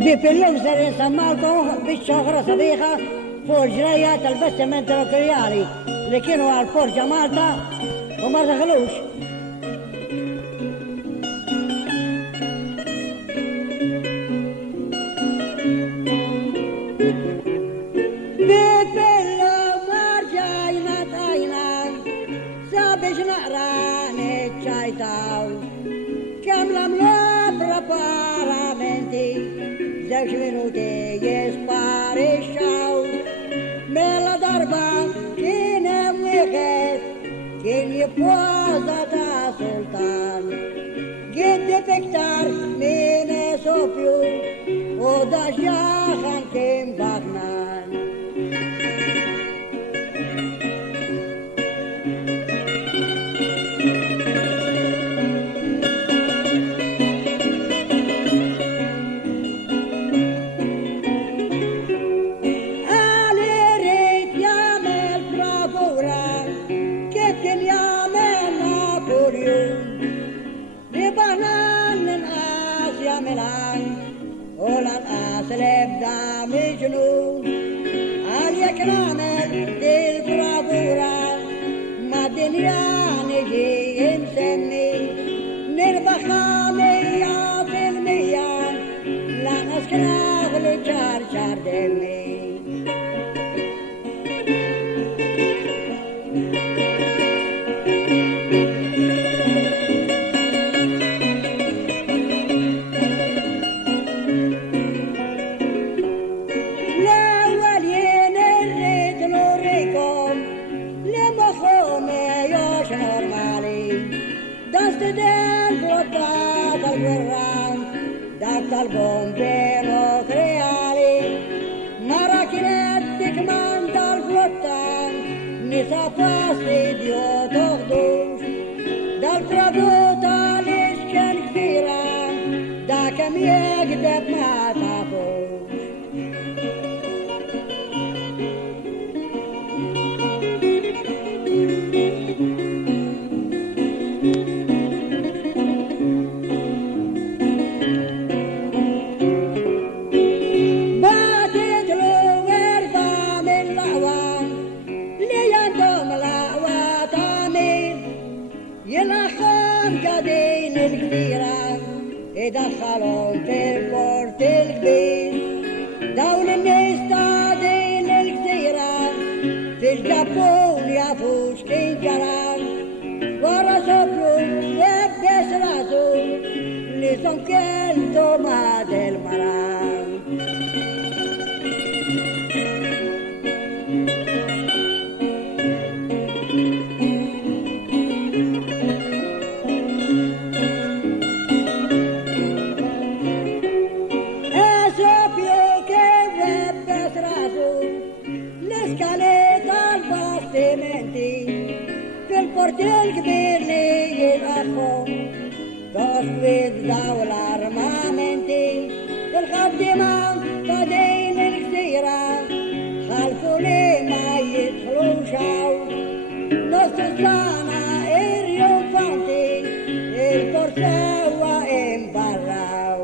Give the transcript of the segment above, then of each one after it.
في اليوم سري سمالته بالشهرة صديقة فوق جرية تلبس من ترك ريالي لكن هو الفور جمالته وما دخلوش. Zes minuti e sparisciau Bella darba che ne vuoi che gli posa da sultan che de pectar me ne so più o da jahan che bagnan لبدا مجنون على كرامك دي برابورة ما دنيا نجي مسمي نربخا مية في المية لا نسكنا غلي شار دمي البومبينو creali marakinatik man dal flottan ni sa fastidio tordus dal trabuta lisken kfira da kem yegdeb ma tafux دخلوا في البورت الكبير دول النستادين الكثيرة في الجابون يافوش كين جران ورا صبرو يبس راسو لسون كنتو ما دل مران portel kbir li el-aħħom dos biddaw l-armamenti il-ħaddima ta' din il-gżira ħalfu li ma jidħlux nofs is-sana ir-jufanti il-forsewa imbarraw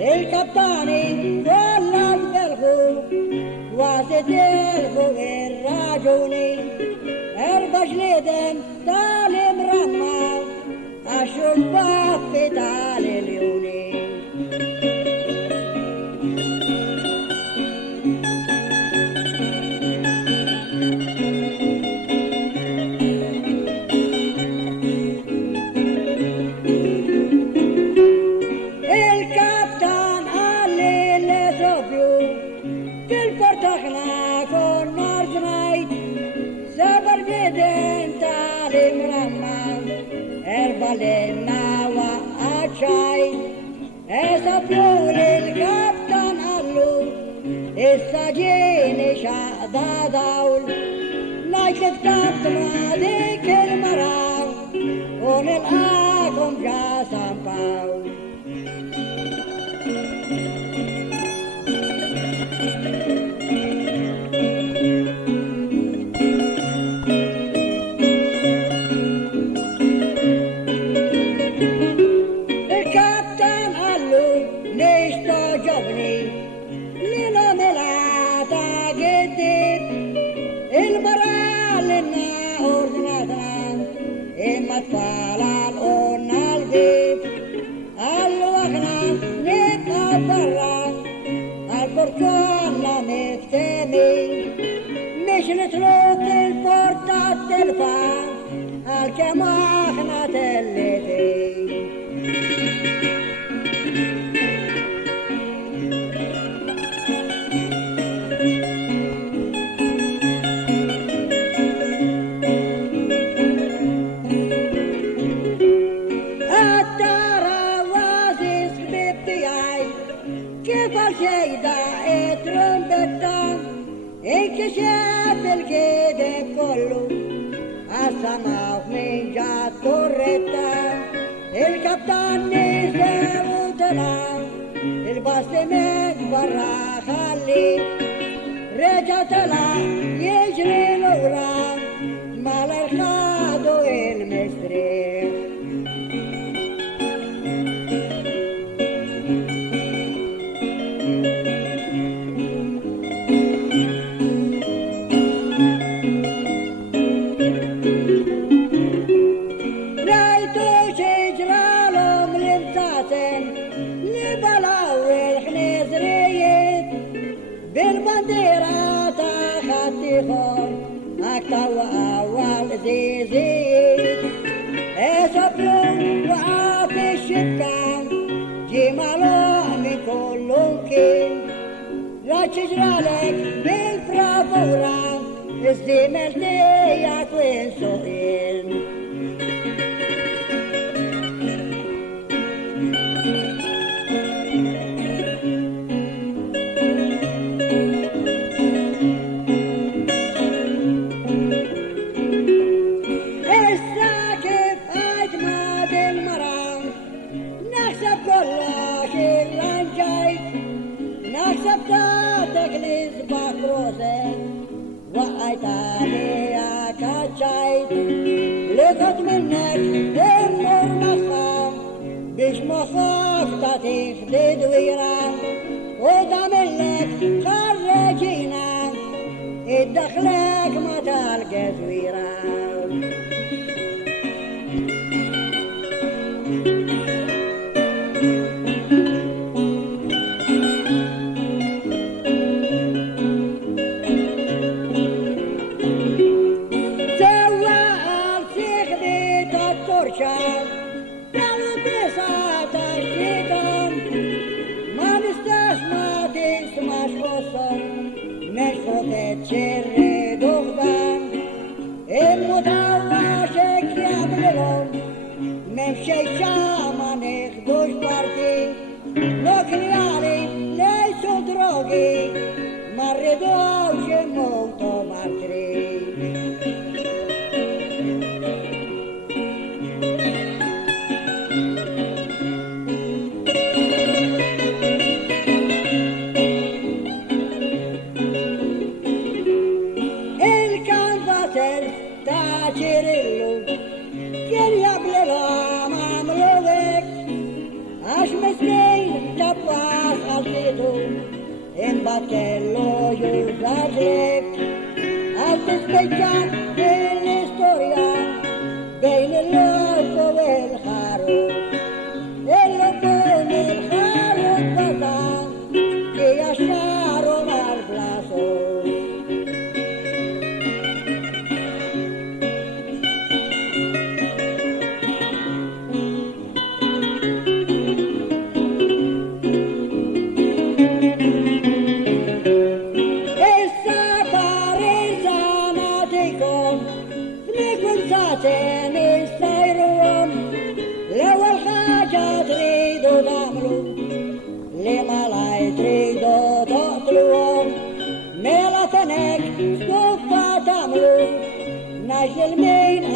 الكابتاني ولا البرغو واسد الفوق الراجوني البجليدن تالي مرمى الشباك في تالي اليوني Balena wa achai esa flor el captan al السجين شعدا داول نايك كتبت ما ديك المرام ونلقاكم جا سان باول الكابتن قال له ليش تعجبني لنا ملاتا جديد المرأة لنا أرضنا إما تفعل قلنا البيت قال له احنا نبقى برا البركان لا نكتمي مش نترك الفرطة التلفان الكما احنا تلتي كيف الشيدة اترمبتا انكشف الكذب كله عالسما من جات طرتا الكابتن نزل وطلع الباسمك برا خلي رجع طلع يجري لورا مال الخادو المستريح بالبنديرة تخطيهم أكتو أول زيزيد إسبلون وعافي الشكان جمالو من كل كين راتش جرالك بالفرافورة الزملتي يا كوين صغير نكسبتك لزباك روزي وقيتاني يا كاتشايت لقد منك النور نصام بيش مخافتك تدويرا ودعملك خرجينا ادخلك ما تلقى زويرا قالوا بساعة الشيطان ما نستسمع تسمعش خصر مش فوقت شر دخبان المتواشك يعملهم ممشي شاما نخدوش بارتي نوكريالي ليسوا دروغي مردوش موتو مارتري تاجرلو كان يبلغ مملوك عاش مسكين تباس خلطيتو ان باتلو يوزاجلك التسبيجان بالهستوريا بين اللوكو والخاروق اللوكو والخاروق بطا كي يشارو مالبلاسو ساتين السيروم لو الحاجة تريدوا تعملوا لما لا تريدوا تقتلوهم لاجل مين